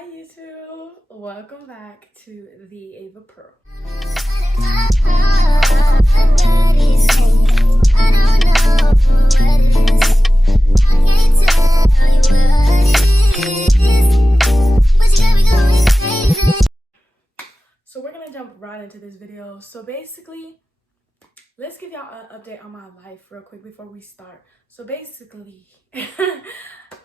Hi YouTube, welcome back to the Ava Pearl. So we're gonna jump right into this video. So basically, let's give y'all an update on my life real quick before we start. So basically,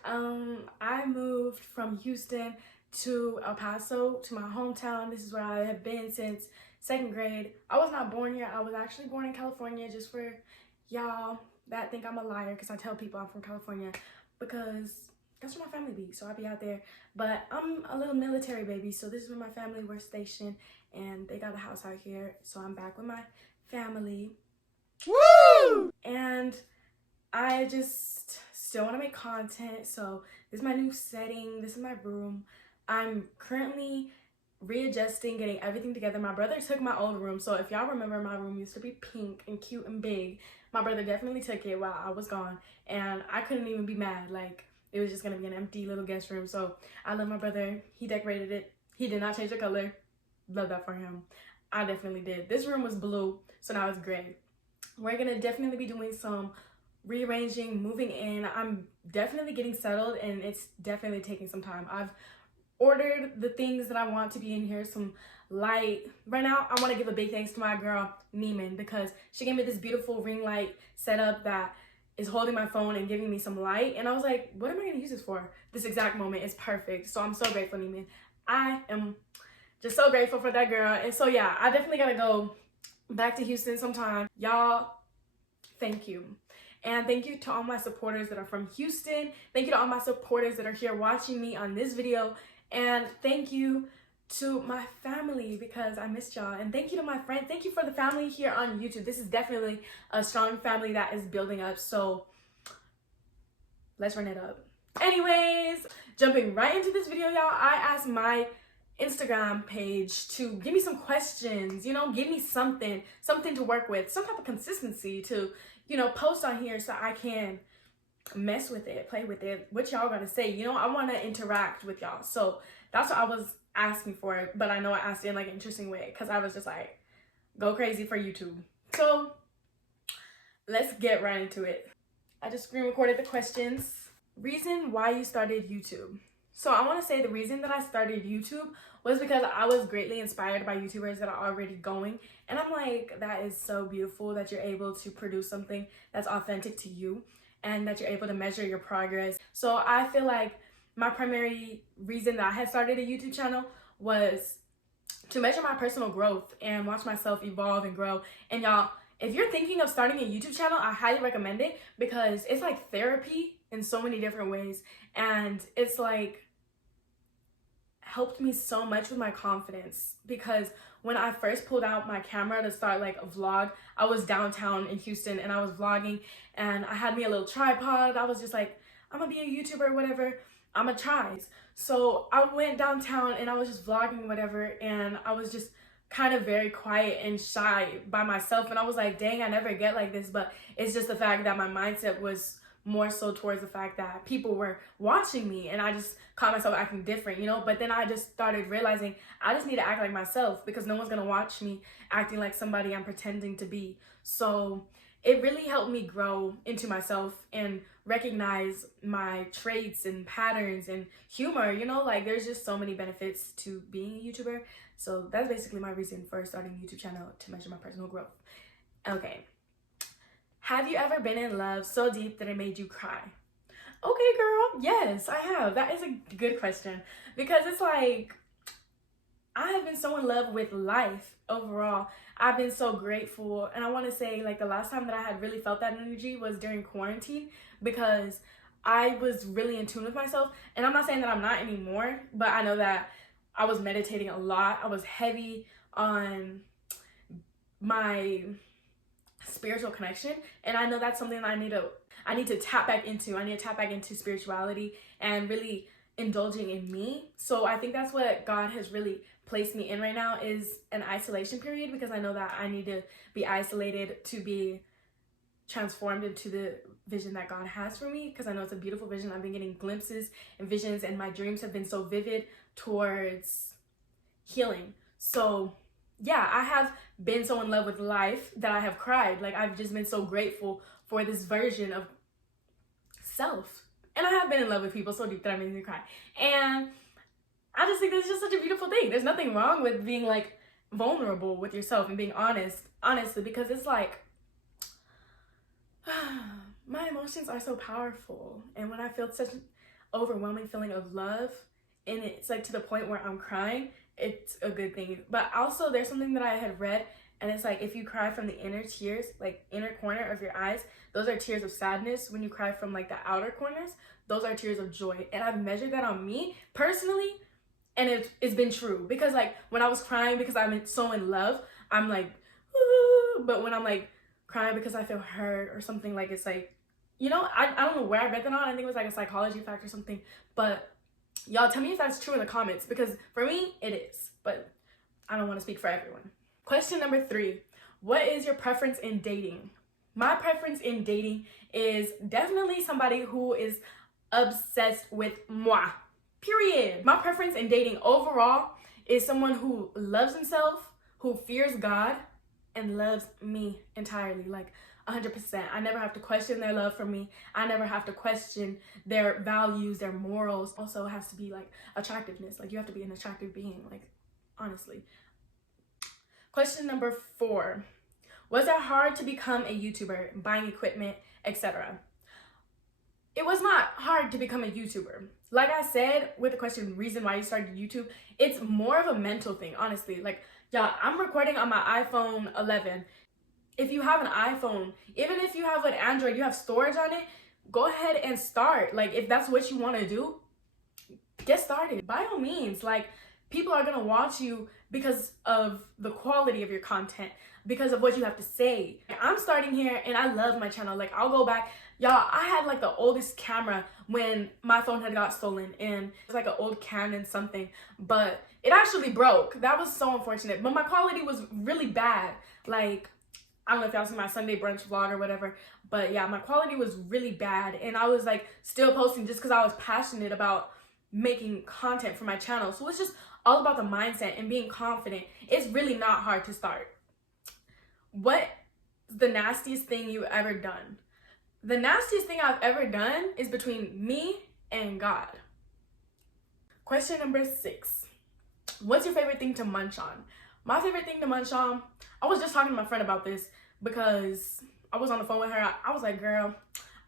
I moved from Houston to El Paso, to my hometown. This is where I have been since 2nd grade. I was not born here. I was actually born in California, just for y'all that think I'm a liar, because I tell people I'm from California, because that's where my family be, so I be out there. But I'm a little military baby, so this is where my family were stationed, and they got a house out here, so I'm back with my family. Woo! And I just still want to make content, so this is my new setting. This is my room. I'm currently readjusting, getting everything together. My brother took my old room, so if y'all remember, my room used to be pink and cute and big. My brother definitely took it while I was gone, and I couldn't even be mad. Like, it was just gonna be an empty little guest room. So I love my brother. He decorated it. He did not change the color. Love that for him. I definitely did. This room was blue, so now it's gray. We're gonna definitely be doing some rearranging, moving in. I'm definitely getting settled, and it's definitely taking some time. I've ordered the things that I want to be in here, some light. Right now, I want to give a big thanks to my girl, Neiman, because she gave me this beautiful ring light setup that is holding my phone and giving me some light. And I was like, what am I going to use this for? This exact moment is perfect. So I'm so grateful, Neiman. I am just so grateful for that girl. And so yeah, I definitely got to go back to Houston sometime. Y'all, thank you. And thank you to all my supporters that are from Houston. Thank you to all my supporters that are here watching me on this video. And thank you to my family, because I missed y'all. And thank you to my friends. Thank you for the family here on YouTube. This is definitely a strong family that is building up. So let's run it up. Anyways, jumping right into this video, y'all, I asked my Instagram page to give me some questions, you know, give me something to work with, some type of consistency to, you know, post on here so I can mess with it, play with it, what y'all gonna say. You know, I want to interact with y'all. So that's what I was asking for, but I know I asked it in like an interesting way, because I was just like, go crazy for YouTube. So let's get right into it. I just screen recorded the questions. Reason why you started YouTube. So I want to say the reason that I started YouTube was because I was greatly inspired by YouTubers that are already going. And I'm like, that is so beautiful that you're able to produce something that's authentic to you and that you're able to measure your progress. So I feel like my primary reason that I had started a YouTube channel was to measure my personal growth and watch myself evolve and grow. And y'all, if you're thinking of starting a YouTube channel, I highly recommend it, because it's like therapy in so many different ways. And it's like helped me so much with my confidence, because when I first pulled out my camera to start like a vlog, I was downtown in Houston and I was vlogging, and I had me a little tripod. I was just like, I'm gonna be a YouTuber, whatever, I'm gonna try. So I went downtown and I was just vlogging, whatever, and I was just kind of very quiet and shy by myself. And I was like, dang, I never get like this. But it's just the fact that my mindset was more so towards the fact that people were watching me, and I just caught myself acting different, you know. But then I just started realizing I just need to act like myself, because no one's gonna watch me acting like somebody I'm pretending to be. So it really helped me grow into myself and recognize my traits and patterns and humor, you know. Like, there's just so many benefits to being a YouTuber. So that's basically my reason for starting a YouTube channel, to measure my personal growth. Okay. Have you ever been in love so deep that it made you cry? Okay, girl. Yes, I have. That is a good question, because it's like, I have been so in love with life overall. I've been so grateful. And I want to say, like, the last time that I had really felt that energy was during quarantine, because I was really in tune with myself. And I'm not saying that I'm not anymore, but I know that I was meditating a lot. I was heavy on my spiritual connection, and I know that's something that I need to tap back into. I need to tap back into spirituality and really indulging in me. So I think that's what God has really placed me in right now, is an isolation period, because I know that I need to be isolated to be transformed into the vision that God has for me, because I know it's a beautiful vision. I've been getting glimpses and visions, and my dreams have been so vivid towards healing. So yeah, I have been so in love with life that I have cried. Like, I've just been so grateful for this version of self. And I have been in love with people so deep that I made me cry. And I just think that's just such a beautiful thing. There's nothing wrong with being like vulnerable with yourself and being honestly, because it's like, my emotions are so powerful. And when I feel such an overwhelming feeling of love, and it's like to the point where I'm crying, it's a good thing. But also, there's something that I had read, and it's like, if you cry from the inner tears, like inner corner of your eyes, those are tears of sadness. When you cry from like the outer corners, those are tears of joy. And I've measured that on me personally, and it's been true. Because like, when I was crying because I'm so in love, I'm like, ooh. But when I'm like crying because I feel hurt or something, like, it's like, you know, I don't know where I read that on. I think it was like a psychology fact or something. But y'all tell me if that's true in the comments, because for me, it is. But I don't want to speak for everyone. Question number 3. What is your preference in dating? My preference in dating is definitely somebody who is obsessed with moi. Period. My preference in dating overall is someone who loves himself, who fears God, and loves me entirely, like 100%. I never have to question their love for me. I never have to question their values, their morals. Also, it has to be like attractiveness. Like, you have to be an attractive being, like, honestly. Question number 4. Was it hard to become a YouTuber, buying equipment, etc.? It was not hard to become a YouTuber. Like I said with the question, reason why you started YouTube, it's more of a mental thing, honestly. Like, yeah, I'm recording on my iPhone 11. If you have an iPhone, even if you have an Android, you have storage on it, go ahead and start. Like, if that's what you want to do, get started. By all means, like, people are going to watch you because of the quality of your content, because of what you have to say. I'm starting here and I love my channel. Like, I'll go back. Y'all, I had like the oldest camera when my phone had got stolen, and it was like an old Canon something, but it actually broke. That was so unfortunate. But my quality was really bad. Like, I don't know if y'all see my Sunday brunch vlog or whatever, but yeah, my quality was really bad, and I was like still posting just because I was passionate about making content for my channel. So it's just all about the mindset and being confident. It's really not hard to start. What's the nastiest thing you've ever done? The nastiest thing I've ever done is between me and God. Question number 6. What's your favorite thing to munch on? My favorite thing to munch on, I was just talking to my friend about this because I was on the phone with her. I was like, girl,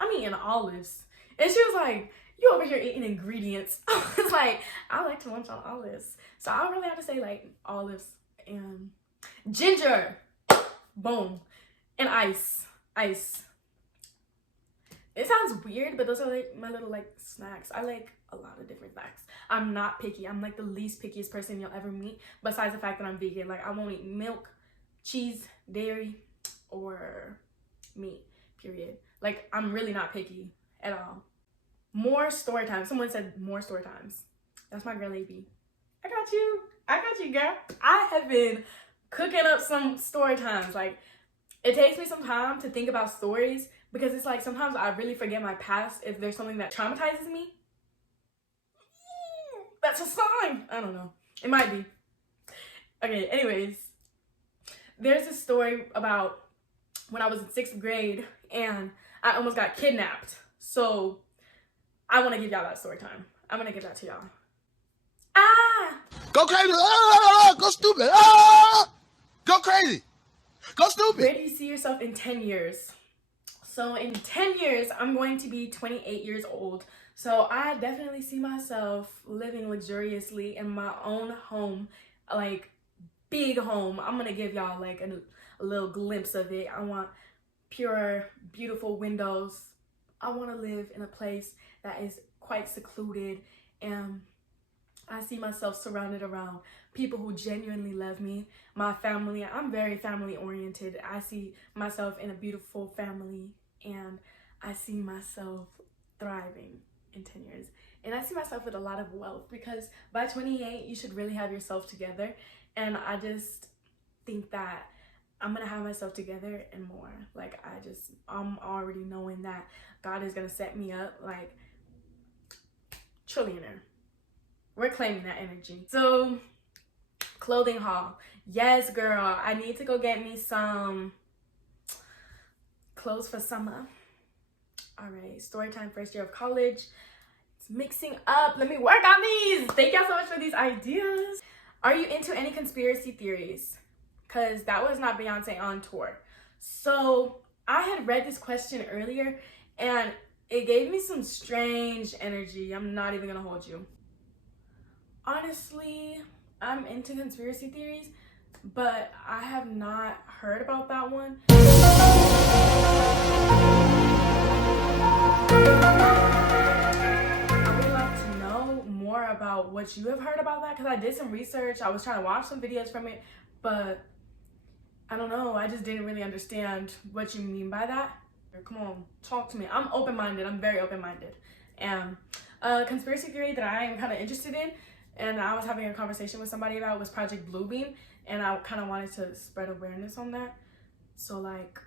I'm eating olives. And she was like, you over here eating ingredients. I was like, I like to munch on olives. So I really have to say like olives and ginger. Boom. And ice. It sounds weird, but those are like my little like snacks. I like a lot of different snacks. I'm not picky. I'm like the least pickiest person you'll ever meet, besides the fact that I'm vegan. Like, I won't eat milk, cheese, dairy, or meat, period. Like, I'm really not picky at all. More story time. Someone said more story times. That's my girl AB. I got you, girl. I have been cooking up some story times. Like, it takes me some time to think about stories, because it's like sometimes I really forget my past if there's something that traumatizes me. That's a sign. I don't know. It might be. Okay, anyways. There's a story about when I was in 6th grade and I almost got kidnapped. So I want to give y'all that story time. I'm going to give that to y'all. Ah! Go crazy. Ah! Go stupid. Ah! Go crazy. Go stupid. Where do you see yourself in 10 years? So in 10 years, I'm going to be 28 years old. So I definitely see myself living luxuriously in my own home, like big home. I'm gonna give y'all like a little glimpse of it. I want pure, beautiful windows. I want to live in a place that is quite secluded, and I see myself surrounded around people who genuinely love me, my family. I'm very family oriented. I see myself in a beautiful family, and I see myself thriving in 10 years. And I see myself with a lot of wealth, because by 28, you should really have yourself together. And I just think that I'm gonna have myself together and more. Like, I'm already knowing that God is gonna set me up like trillionaire. We're claiming that energy. So, clothing haul. Yes, girl, I need to go get me some clothes for summer. All right, story time, first year of college. It's mixing up. Let me work on these. Thank y'all so much for these ideas. Are you into any conspiracy theories? Because that was not Beyonce on tour. So I had read this question earlier and it gave me some strange energy. I'm not even gonna hold you. Honestly, I'm into conspiracy theories, but I have not heard about that one. I would love to know more about what you have heard about that, because I did some research. I was trying to watch some videos from it, but I don't know. I just didn't really understand what you mean by that. Come on, talk to me. I'm open-minded. I'm very open-minded. And a conspiracy theory that I am kind of interested in, and I was having a conversation with somebody about, was Project Bluebeam, and I kind of wanted to spread awareness on that. So like,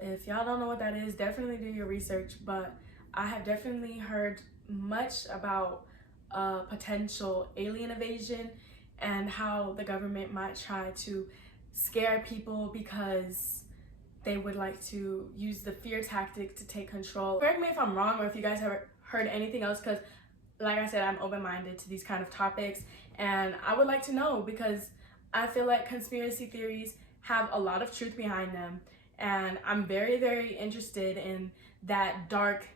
if y'all don't know what that is, definitely do your research. But I have definitely heard much about potential alien invasion and how the government might try to scare people because they would like to use the fear tactic to take control. Correct me if I'm wrong, or if you guys have heard anything else, because like I said, I'm open-minded to these kind of topics, and I would like to know, because I feel like conspiracy theories have a lot of truth behind them, and I'm very, very interested in that dark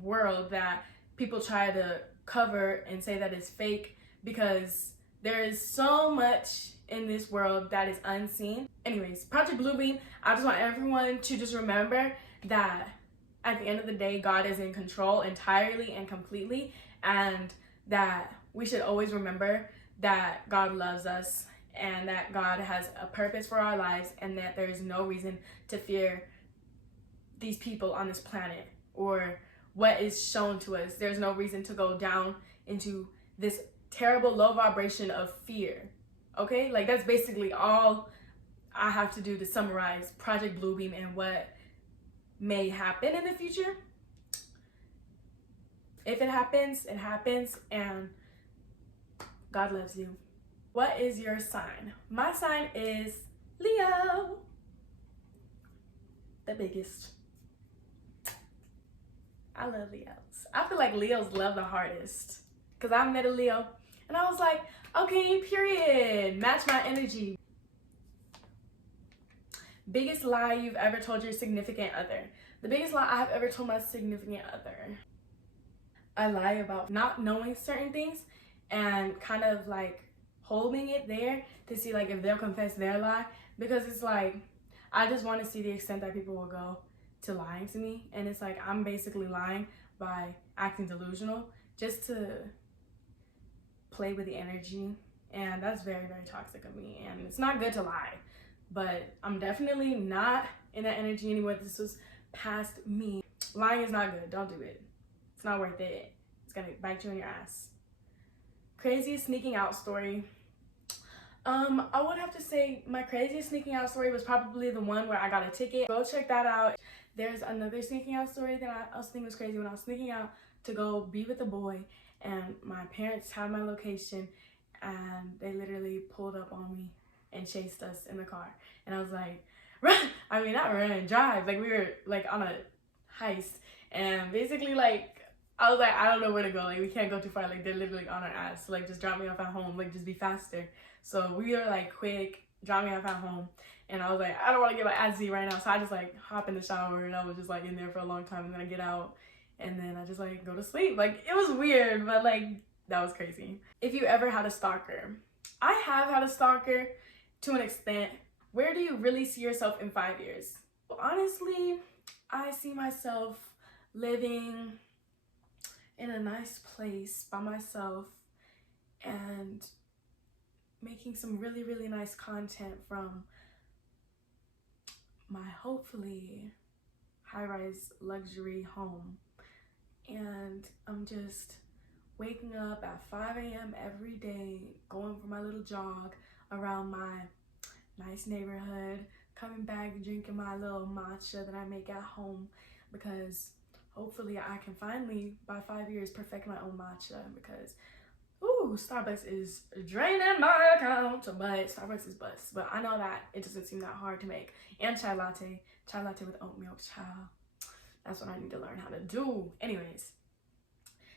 world that people try to cover and say that it's fake, because there is so much in this world that is unseen. Anyways, Project Bluebeam, I just want everyone to just remember that at the end of the day, God is in control entirely and completely, and that we should always remember that God loves us and that God has a purpose for our lives, and that there is no reason to fear these people on this planet or what is shown to us. There's no reason to go down into this terrible low vibration of fear. Okay, like that's basically all I have to do to summarize Project Bluebeam and what may happen in the future. If it happens, it happens, and God loves you. What is your sign? My sign is Leo. The biggest. I love Leos. I feel like Leos love the hardest, because I met a Leo and I was like, okay, period. Match my energy. Biggest lie you've ever told your significant other. The biggest lie I have ever told my significant other. I lie about not knowing certain things and kind of like holding it there to see like if they'll confess their lie, because it's like I just want to see the extent that people will go to lying to me, and it's like I'm basically lying by acting delusional just to play with the energy, and that's very, very toxic of me, and it's not good to lie. But I'm definitely not in that energy anymore. This was past me. Lying is not good. Don't do it. It's not worth it. It's gonna bite you in your ass. Craziest sneaking out story. I would have to say my craziest sneaking out story was probably the one where I got a ticket. Go check that out. There's another sneaking out story that I also think was crazy, when I was sneaking out to go be with a boy, and my parents had my location, and they literally pulled up on me and chased us in the car. And I was like, run! I mean, not run and drive. Like, we were like on a heist, and basically like I was like, I don't know where to go. Like, we can't go too far. Like, they're literally on our ass. So, like, just drop me off at home. Like, just be faster. So we were like, quick, drop me off at home. And I was like, I don't want to get my ass beat right now. So I just like hop in the shower, and I was just like in there for a long time, and then I get out, and then I just like go to sleep. Like, it was weird, but like that was crazy. If you ever had a stalker. I have had a stalker to an extent. Where do you really see yourself in 5 years? Well, honestly, I see myself living in a nice place by myself and making some really, really nice content from my hopefully high-rise luxury home. And I'm just waking up at 5 a.m. every day, going for my little jog around my nice neighborhood, coming back, drinking my little matcha that I make at home, because hopefully I can finally, by 5 years, perfect my own matcha, because ooh, Starbucks is draining my account, but Starbucks is bust. But I know that it doesn't seem that hard to make. And chai latte with oat milk, child. That's what I need to learn how to do. Anyways,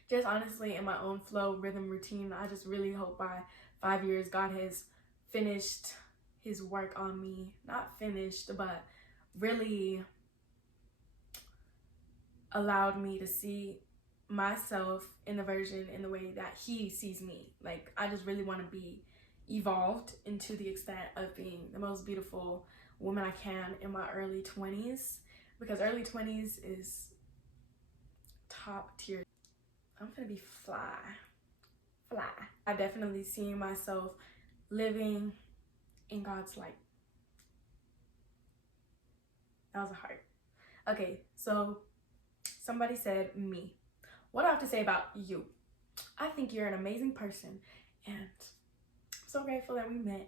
just honestly in my own flow, rhythm, routine, I just really hope by 5 years God has finished his work on me. Not finished, but really allowed me to see myself in the way that he sees me. Like, I just really want to be evolved into the extent of being the most beautiful woman I can in my early 20s, because early 20s is top tier. I'm gonna be fly. I definitely see myself living in God's light. That was a heart. Okay, so somebody said me. What do I have to say about you? I think you're an amazing person, and I'm so grateful that we met.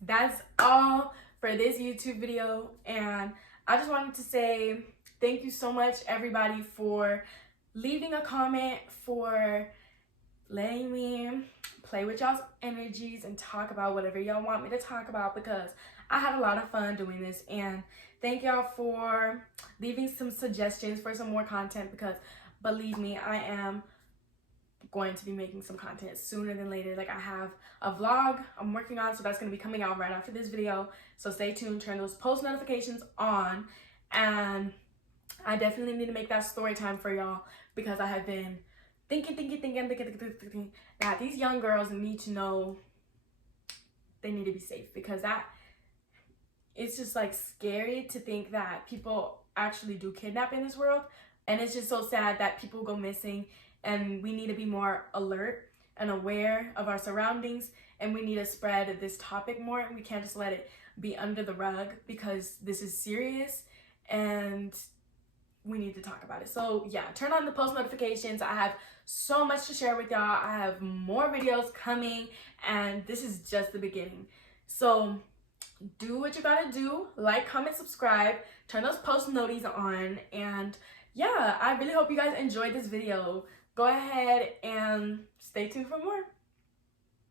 That's all for this YouTube video, and I just wanted to say thank you so much, everybody, for leaving a comment, for letting me play with y'all's energies and talk about whatever y'all want me to talk about, because I had a lot of fun doing this. And thank y'all for leaving some suggestions for some more content, because believe me, I am going to be making some content sooner than later. Like, I have a vlog I'm working on, so that's going to be coming out right after this video, so stay tuned, turn those post notifications on, and I definitely need to make that story time for y'all, because I have been thinking that these young girls need to know they need to be safe, because it's just like scary to think that people actually do kidnap in this world, and it's just so sad that people go missing, and we need to be more alert and aware of our surroundings, and we need to spread this topic more, and we can't just let it be under the rug, because this is serious and we need to talk about it. So yeah, turn on the post notifications. I have so much to share with y'all. I have more videos coming, and this is just the beginning. So do what you gotta do. Like, comment, subscribe, turn those post noties on, and yeah, I really hope you guys enjoyed this video. Go ahead and stay tuned for more.